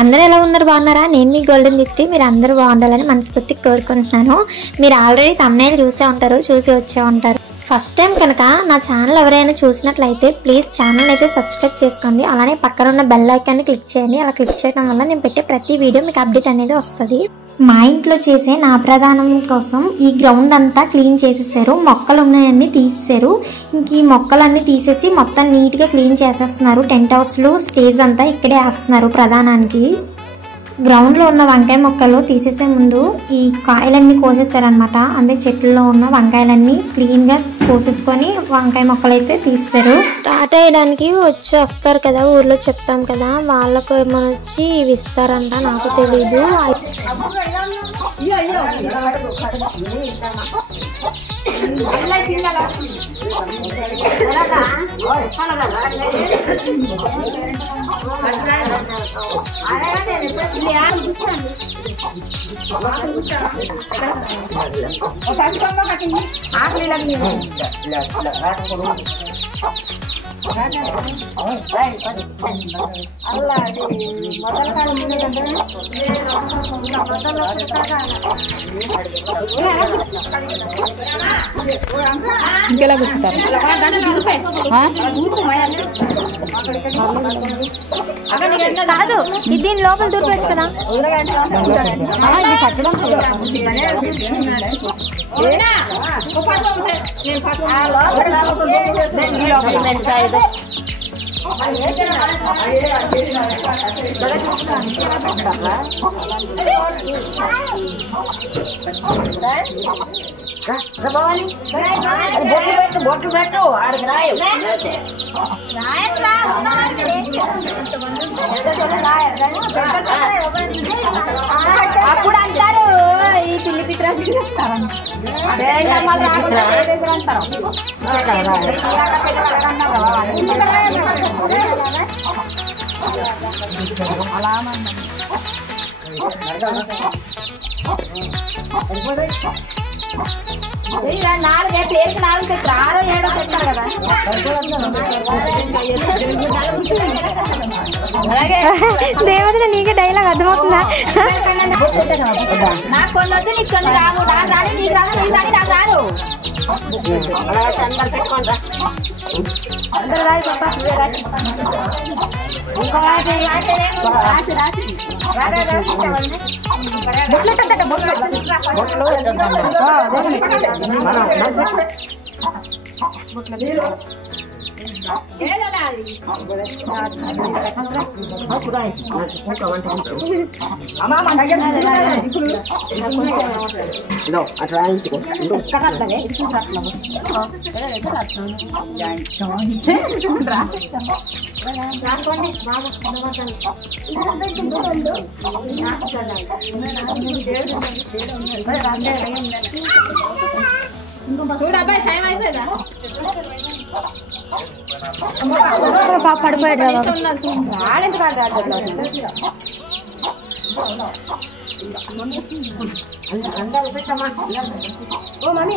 అందరూ ఎలా ఉన్నారు బాగున్నారా నేను మీ గోల్డెన్ దీప్తి మీరు అందరూ బాగుండాలని మనస్ఫూర్తిగా కోరుకుంటున్నాను మీరు ఆల్రెడీ thumbnail చూసే ఉంటారు చూసి వచ్చే ఉంటారు ఫస్ట్ టైం కనుక నా ఛానల్ ఎవరైనా చూసినట్లయితే ప్లీజ్ ఛానల్ అయితే సబ్స్క్రైబ్ చేసుకోండి అలానే పక్కన ఉన్న బెల్ ఐకాన్ ని క్లిక్ చేయండి అలా క్లిక్ చేయడం వల్ల నేను పెట్టే ప్రతి వీడియో మీకు అప్డేట్ అనేది వస్తుంది మా ఇంట్లో చేసే నా ప్రధానం కోసం ఈ గ్రౌండ్ అంతా క్లీన్ చేసేసారు మొక్కలు ఉన్నాయన్నీ తీసేశారు ఇంక ఈ మొక్కలన్నీ తీసేసి మొత్తం నీట్గా క్లీన్ చేసేస్తున్నారు టెంట్ హౌస్లో స్టేజ్ అంతా ఇక్కడే వేస్తున్నారు ప్రధానానికి గ్రౌండ్లో ఉన్న వంకాయ మొక్కలు తీసేసే ముందు ఈ కాయలన్నీ కోసేస్తారనమాట అంటే చెట్లలో ఉన్న వంకాయలన్నీ క్లీన్గా కోసేసుకొని వంకాయ మొక్కలు అయితే తీస్తారు టాటా వేయడానికి వస్తారు కదా ఊర్లో చెప్తాం కదా వాళ్ళకు ఏమైనా వచ్చి ఇవి ఇస్తారంట నాకు తెలీదు ఇంకెలా గుర్తుతారు కాదు దీని లోపల దూరవచ్చు కదా ఇది కట్టడం బొట్లు పెట్టు ఆడికి రాయ అప్పుడు అంటారు ఈ పిల్లి పిత్రాలు నాలుగే పేరుకి 4 పెట్టారు 6 7 పెట్టారు కదా దేవతలు నీకే డైలాగ్ అర్థమవుతుందా నాకు కొన్ని వచ్చి నీకు కొన్ని రావు నాకు రాని నీకు రాదు నీకు రాని నాకు రాదు అందరూ రాయి చూడబ్బాయి టైం అయిపోయిందా పడిపోయాడు రాలేదు అందరూ పెట్టమ్మా ఓ మనీ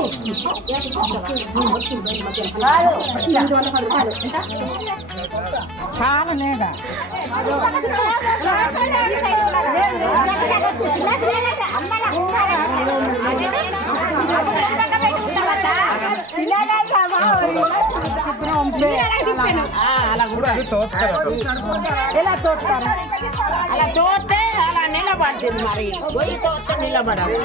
ఎలా చూస్తారు అలా చూస్తే అలా నిలబడుతుంది మరి గొయ్యి చూస్తే నిలబడాలి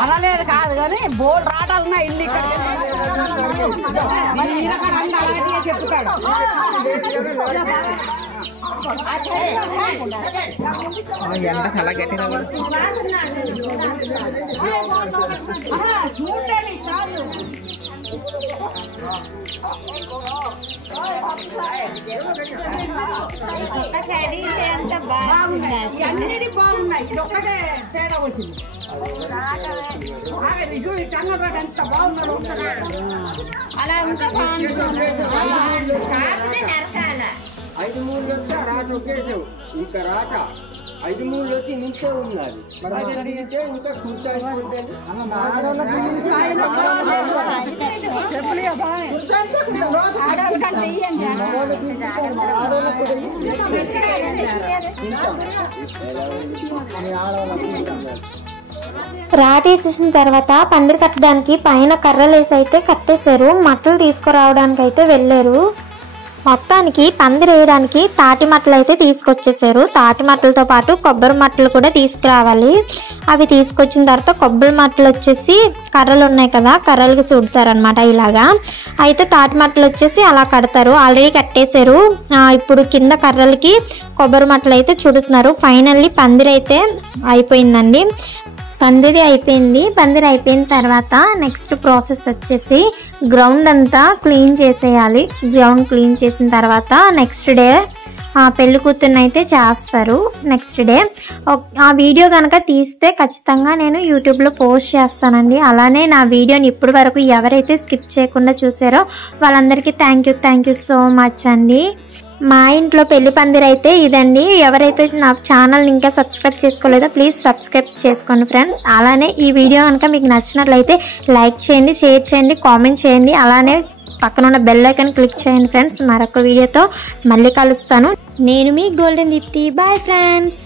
అలా లేదు కాదు కానీ బోర్డు రాటాలన్నా ఇల్లు ఇక్కడ చెప్తాడు ఎంత చాలా గట్టిగా అన్నిటి బాగున్నాయి, ఇది ఒక్కటే తేడా వచ్చింది. ఎంత బాగున్నాడు అలా ఉంటే 5-3 వచ్చి రాత ఒకేసావు ఇంకా రాత 5-3 వచ్చి నించే ఉన్నది ఇంకా రాటేసేసిన తర్వాత పందిరి కట్టడానికి పైన కర్రలు వేసి అయితే కట్టేశారు. మట్టలు తీసుకురావడానికి అయితే వెళ్ళారు. మొత్తానికి పందిరి వేయడానికి తాటి మట్టలు అయితే తీసుకొచ్చేసారు. తాటి మట్టలతో పాటు కొబ్బరి మట్టలు కూడా తీసుకురావాలి. అవి తీసుకొచ్చిన తర్వాత కొబ్బరి మట్టలు వచ్చేసి కర్రలు ఉన్నాయి కదా, కర్రలకి చుడతారనమాట ఇలాగా. అయితే తాటి మట్టలు వచ్చేసి అలా కడతారు. ఆల్రెడీ కట్టేశారు. ఇప్పుడు కింద కర్రలకి కొబ్బరి మట్టలు అయితే చుడుతున్నారు. ఫైనల్లీ పందిరి అయితే అయిపోయిందండి. పందిరి అయిపోయిన తర్వాత నెక్స్ట్ ప్రాసెస్ వచ్చేసి గ్రౌండ్ అంతా క్లీన్ చేసేయాలి. గ్రౌండ్ క్లీన్ చేసిన తర్వాత నెక్స్ట్ డే పెళ్లి కూతుర్ని అయితే చేస్తారు. నెక్స్ట్ డే ఆ వీడియో కనుక తీస్తే ఖచ్చితంగా నేను యూట్యూబ్లో పోస్ట్ చేస్తానండి. అలానే నా వీడియోని ఇప్పటి వరకు ఎవరైతే స్కిప్ చేయకుండా చూసారో వాళ్ళందరికీ థ్యాంక్ యూ సో మచ్ అండి. మా ఇంట్లో పెళ్లి పందిరి అయితే ఇదండి. ఎవరైతే నా ఛానల్ని ఇంకా సబ్స్క్రైబ్ చేసుకోలేదో ప్లీజ్ సబ్స్క్రైబ్ చేసుకోండి ఫ్రెండ్స్. అలానే ఈ వీడియో కనుక మీకు నచ్చినట్లయితే లైక్ చేయండి, షేర్ చేయండి, కామెంట్ చేయండి. అలానే పక్కన ఉన్న బెల్ ఐకాన్ క్లిక్ చేయండి ఫ్రెండ్స్. మరొక వీడియోతో మళ్ళీ కలుస్తాను. నేను మీ గోల్డెన్ దీప్తి. Bye friends.